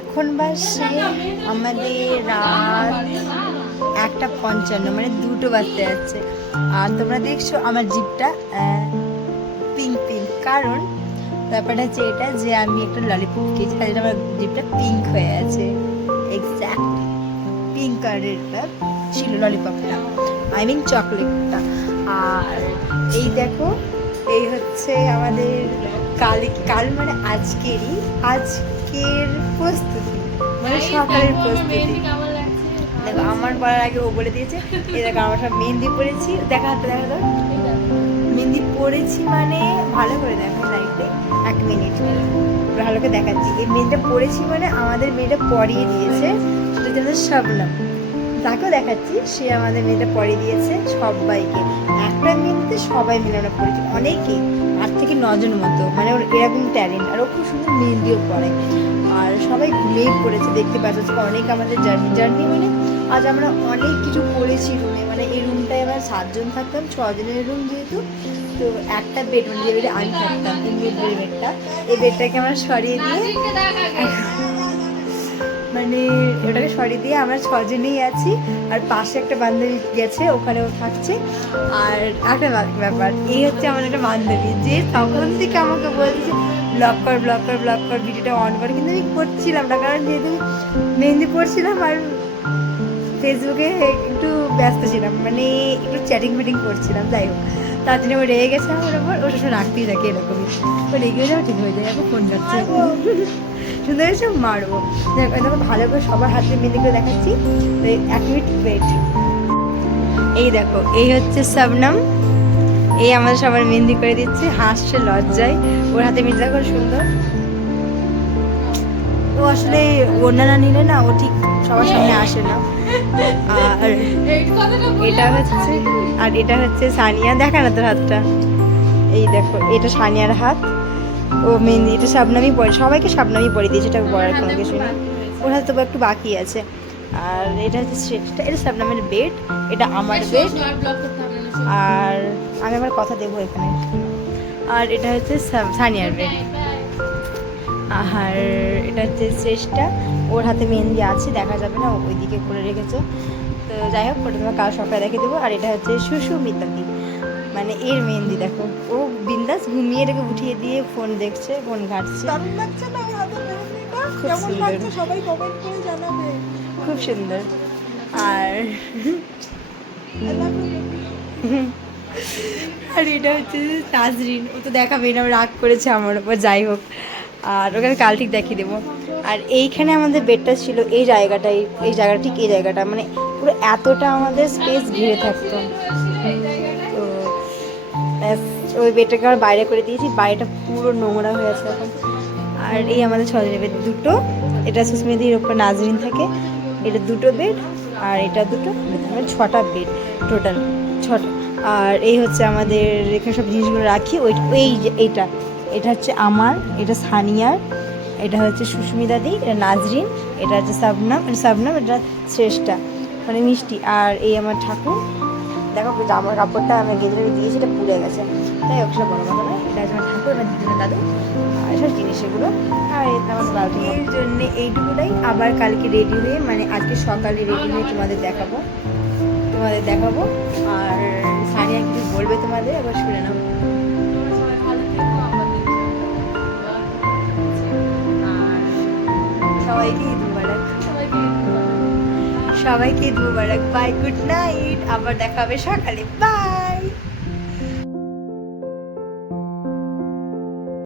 এখন বাজছে আমাদের রাত 1:55, মানে 2টো বাজতে যাচ্ছে। আর তোমরা দেখছো আমার জিপটা পিঙ্ক পিঙ্ক, কারণ ব্যাপারটা হচ্ছে এটা যে আমি একটা ললিপপ খেয়েছি, তাই জন্য আমার জিপটা পিঙ্ক হয়ে আছে। এক্স্যাক্ট পিঙ্ক কালারের ছিল ললিপপটা, আই মিন চকলেটটা। আর এই দেখো, এই হচ্ছে আমাদের কাল মানে আজকের প্রস্তুতি, মানে সকালের প্রস্তুতি। দেখো আমার বলার আগে ও বলে দিয়েছে। এই দেখো আমার সব মেহেন্দি পরেছি, দেখা দাও মেহেন্দি পরেছি, মানে ভালো করে দেখো লাইটে, 1 মিনিট ভালো করে দেখাচ্ছি। এই মেহেন্দিটা পরেছি মানে আমাদের মেয়েটা পরিয়ে দিয়েছে, সেটা হচ্ছে শবনম। তাকেও দেখাচ্ছি, সে আমাদের মেয়েটা পরিয়ে দিয়েছে সবাইকে। একটা মেহেন্দিতে সবাই মিলানো পড়েছে, অনেকে 8 থেকে 9 জন মতো, মানে ওর এরকম ট্যালেন্ট। আর ও খুব সুন্দর মেহেন্দিও পরে, আর সবাই ঘুমিয়ে পড়েছে, দেখতে পাচ্ছ। অনেক আমাদের জার্নি মানে আজ আমরা অনেক কিছু করেছি রুমে। মানে এই রুমটায় আমরা 7 জন থাকতাম, 6 জনের রুম যেহেতু, তো একটা বেড, মানে যে বেডে আমি থাকতাম, ইংরেজি বেডটা, এই বেডটাকে আমরা সরিয়ে দিয়ে, মানে ওটাকে সরিয়ে দিয়ে আমরা 6 জনেই আছি। আর পাশে একটা বান্ধবী গেছে, ওখানেও থাকছে। আর একটা ব্যাপার, এই হচ্ছে আমার একটা বান্ধবী, যে তখন থেকে আমাকে বলছে ব্লগ কর ভিডিওটা অন কর, কিন্তু আমি করছিলাম না, কারণ যেহেতু মেহেন্দি পড়ছিলাম আর ফেসবুকে একটু ব্যস্ত ছিলাম, মানে একটু চ্যাটিং ফ্যাটিং করছিলাম। যাই হোক, তার জন্য ও রেগে গেছে আমার ওপর। ও সবসময় রাখতেই থাকে এরকমই, ও রেগে যাও ঠিক হয়ে যায়, এখন ফোন যাচ্ছে সুন্দর এসে মারবো। দেখো ভালো করে সবার হাতে মেহেন্দি করে দেখাচ্ছি, 1 মিনিট ওয়েট। এই দেখো, এই হচ্ছে শবনম, এই আমাদের সবার মেহেন্দি করে দিচ্ছে, হাসছে লজ্জায়। ওর হাতে মেহেন্দি দেখো সুন্দর। ও আসলে ওড়না না নিলে না, ও ঠিক সবার সামনে আসে না। আর এটা হচ্ছে সানিয়া, দেখা না তোর হাতটা, এই দেখো এটা সানিয়ার হাত। ও মেহেন্দি, এটা শবনমই পরে, সবাইকে শবনমই পরে দিয়েছে, এটা পরার কোনো কিছু না। ওর হাতে তবু একটু বাকি আছে। আর এটা হচ্ছে সেটটা, এটা শবনমের বেড, এটা আমার বেড। আর আমি আমার কথা দেবো এখানে। আর এটা হচ্ছে সানিয়ার বেড। আর এটা হচ্ছে শেষটা, ওর হাতে মেহেন্দি আছে, দেখা যাবে না, ওইদিকে করে রেখেছে। তো যাই হোক, ওটা তোমার কাল সকালে দেখে দেবো। আর এটা হচ্ছে সুস্মিতাদি, মানে এর মেহেন্দি দেখো, ও বিন্দাস ঘুমিয়ে রেখে উঠিয়ে দিয়ে ফোন দেখছে, ফোন ঘাটছে। খুব সুন্দর, সবাই কমেন্ট করে জানাবে, খুব সুন্দর। আর আর এটা হচ্ছে নাজরিন, ও তো দেখাবেই না, রাগ করেছে আমার ওপর। যাই হোক, আর ওখানে কাল ঠিক দেখিয়ে দেবো। আর এইখানে আমাদের বেডটা ছিল, এই জায়গাটাই, এই জায়গাটা ঠিক এই জায়গাটা, মানে পুরো এতটা আমাদের স্পেস ঘিরে থাকতো। তো ওই বেডটাকে আমরা বাইরে করে দিয়েছি, বাইরেটা পুরো নোংরা হয়ে আছে এখন। আর এই আমাদের 6 জনের বেড, দুটো, এটা সুস্মিতাদির ওপর নাজরিন থাকে, এটা 2টো বেড, আর এটা 2টো, মানে 6টা বেড টোটাল, 6টা। আর এই হচ্ছে আমাদের এখানে সব জিনিসগুলো রাখি। এইটা এটা হচ্ছে আমার, এটা সানিয়ার, এটা হচ্ছে সুস্মিতাদি, এটা নাজরিন, এটা হচ্ছে শবনম, এটা শ্রেষ্ঠা, মানে মিষ্টি। আর এই আমার ঠাকুর, দেখো জামার কাপড়টা আমি গেঁজে দিয়েছি, এটা পুড়ে গেছে, তাই ওটা বড় কথা নয়। এটা হচ্ছে আমার ঠাকুর, আমার দিদিনের দাদু, আর এসব জিনিস এগুলো। আর এটা আমার বালতির জন্য এইটুকুটাই। আবার কালকে রেডি হয়ে, মানে আজকে সকালে রেডি হয়ে তোমাদের দেখাবো। আর সানিয়া কিছু বলবে তোমাদের, আবার শুনে নাও। সবাইকে ঈদ মুবারক, সবাইকে ঈদ মুবারক। বাই, গুড নাইট, আবার দেখা হবে সকালে, বাই।